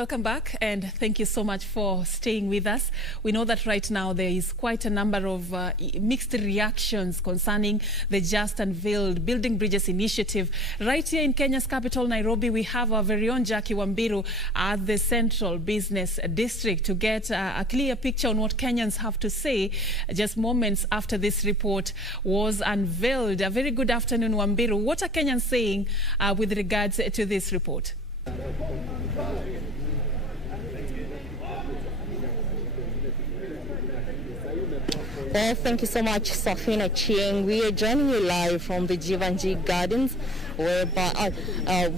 Welcome back, and thank you so much for staying with us. We know that right now there is quite a number of mixed reactions concerning the just unveiled Building Bridges initiative. Right here in Kenya's capital, Nairobi, we have our very own Jackie Wambiru at the Central Business District to get a clear picture on what Kenyans have to say just moments after this report was unveiled. A very good afternoon, Wambiru. What are Kenyans saying with regards to this report? Well, thank you so much, Safina Chieng. We are joining you live from the Jivanji Gardens, whereby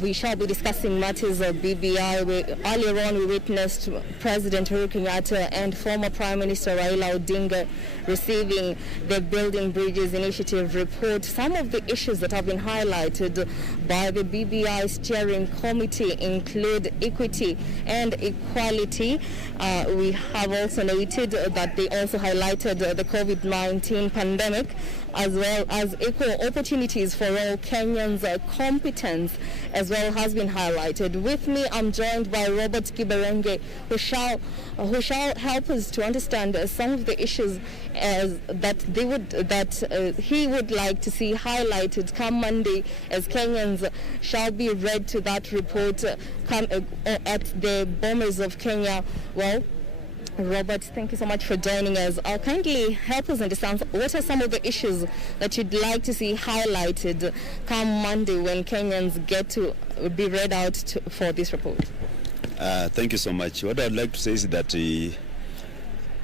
we shall be discussing matters of BBI. Earlier on, we witnessed President Uhuru Kenyatta and former Prime Minister Raila Odinga receiving the Building Bridges initiative report. Some of the issues that have been highlighted by the BBI steering committee include equity and equality. We have also noted that they also highlighted the COVID-19 pandemic, as well as equal opportunities for all Kenyans. Competence as well has been highlighted. With me, I'm joined by Robert Kiberenge, who shall help us to understand some of the issues that he would like to see highlighted come Monday, as Kenyans shall be read to that report at the Bombers of Kenya. Well, Robert, thank you so much for joining us. Kindly help us understand what are some of the issues that you'd like to see highlighted come Monday when Kenyans get to be read out for this report. Thank you so much. What I'd like to say is that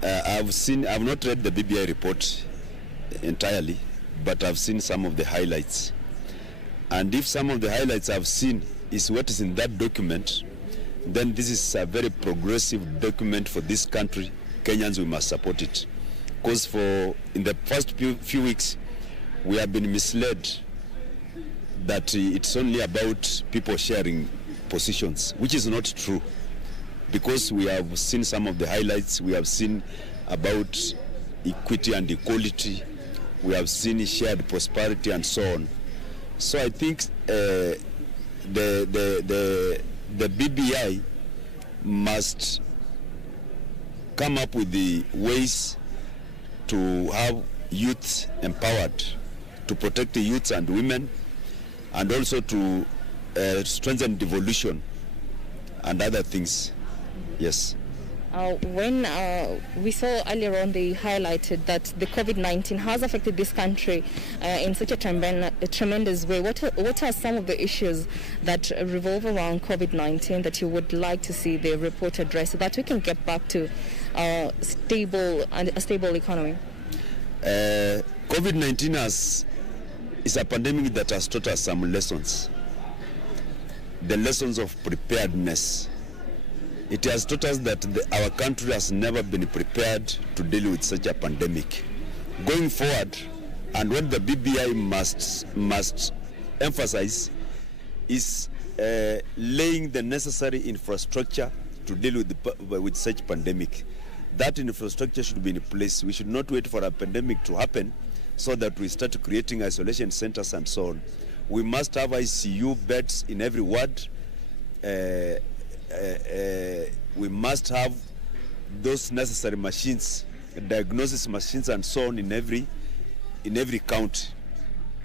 I've not read the BBI report entirely, but I've seen some of the highlights. And if some of the highlights I've seen is what is in that document, then this is a very progressive document for this country. Kenyans, we must support it. Because in the first few weeks, we have been misled that it's only about people sharing positions, which is not true. Because we have seen some of the highlights, we have seen about equity and equality, we have seen shared prosperity and so on. So I think the BBI must come up with the ways to have youth empowered, to protect the youths and women, and also to strengthen devolution and other things. Yes. When we saw earlier on, they highlighted that the COVID-19 has affected this country in such a tremendous way. What are some of the issues that revolve around COVID-19 that you would like to see the report address so that we can get back to a stable economy? COVID-19 is a pandemic that has taught us some lessons. The lessons of preparedness. It has taught us that our country has never been prepared to deal with such a pandemic. Going forward, and what the BBI must emphasize is laying the necessary infrastructure to deal with such pandemic. That infrastructure should be in place. We should not wait for a pandemic to happen so that we start creating isolation centers and so on. We must have ICU beds in every ward. We must have those necessary machines, diagnosis machines and so on in every county.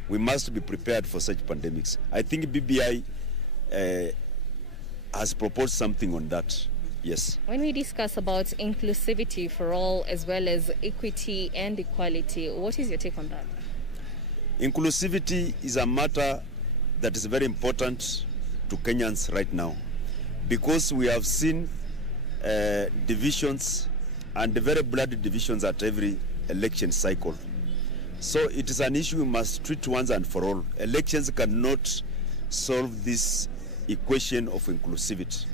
We must be prepared for such pandemics. I think BBI has proposed something on that. Yes. When we discuss about inclusivity for all as well as equity and equality, what is your take on that? Inclusivity is a matter that is very important to Kenyans right now, because we have seen divisions, and very bloody divisions at every election cycle. So it is an issue we must treat once and for all. Elections cannot solve this equation of inclusivity.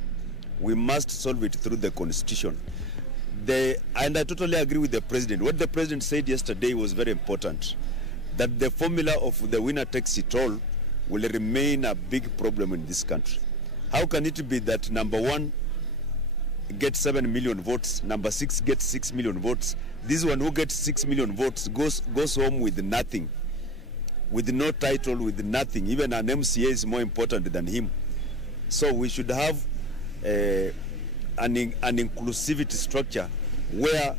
We must solve it through the constitution. And I totally agree with the president. What the president said yesterday was very important, that the formula of the winner takes it all will remain a big problem in this country. How can it be that number 1 gets 7 million votes, number 6 gets 6 million votes? This one who gets 6 million votes goes home with nothing, with no title, with nothing. Even an MCA is more important than him. So we should have inclusivity structure where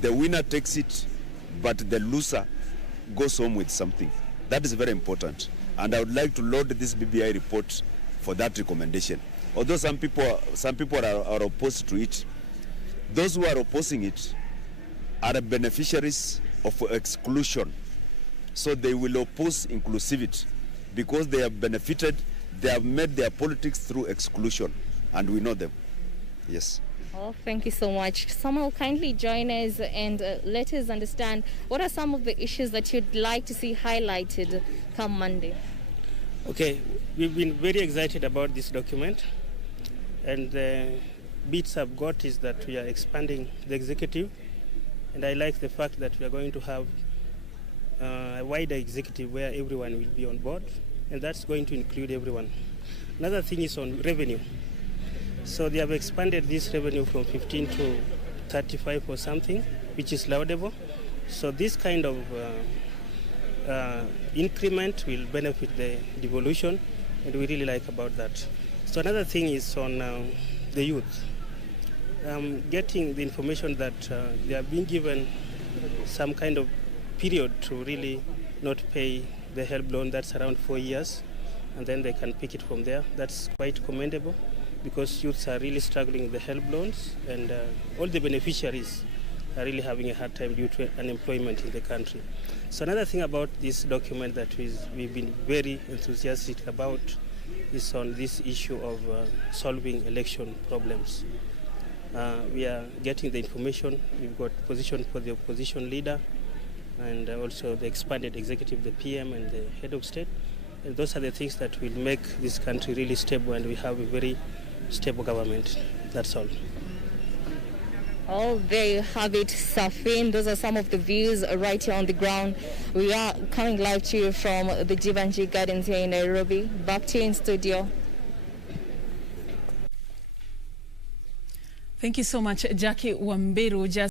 the winner takes it, but the loser goes home with something. That is very important. And I would like to laud this BBI report for that recommendation. Although some people are opposed to it, those who are opposing it are beneficiaries of exclusion. So they will oppose inclusivity because they have benefited, they have made their politics through exclusion, and we know them. Yes. Oh, thank you so much. Samuel, kindly join us and let us understand what are some of the issues that you'd like to see highlighted come Monday. Okay, we've been very excited about this document, and the bits I've got is that we are expanding the executive, and I like the fact that we are going to have a wider executive where everyone will be on board, and that's going to include everyone. Another thing is on revenue. So they have expanded this revenue from 15 to 35 or something, which is laudable. So this kind of increment will benefit the devolution, and we really like about that. So another thing is on the youth. Getting the information that they are being given some kind of period to really not pay the help loan, that's around 4 years, and then they can pick it from there. That's quite commendable, because youths are really struggling with the help loans, and all the beneficiaries are really having a hard time due to unemployment in the country. So another thing about this document that we've been very enthusiastic about is on this issue of solving election problems. We are getting the information. We've got position for the opposition leader, and also the expanded executive, the PM and the head of state. And those are the things that will make this country really stable, and we have a very stable government. That's all. Oh, there you have it, Safin. Those are some of the views right here on the ground. We are coming live to you from the Jivanji Gardens here in Nairobi. Back to you in studio. Thank you so much, Jackie Wambiru.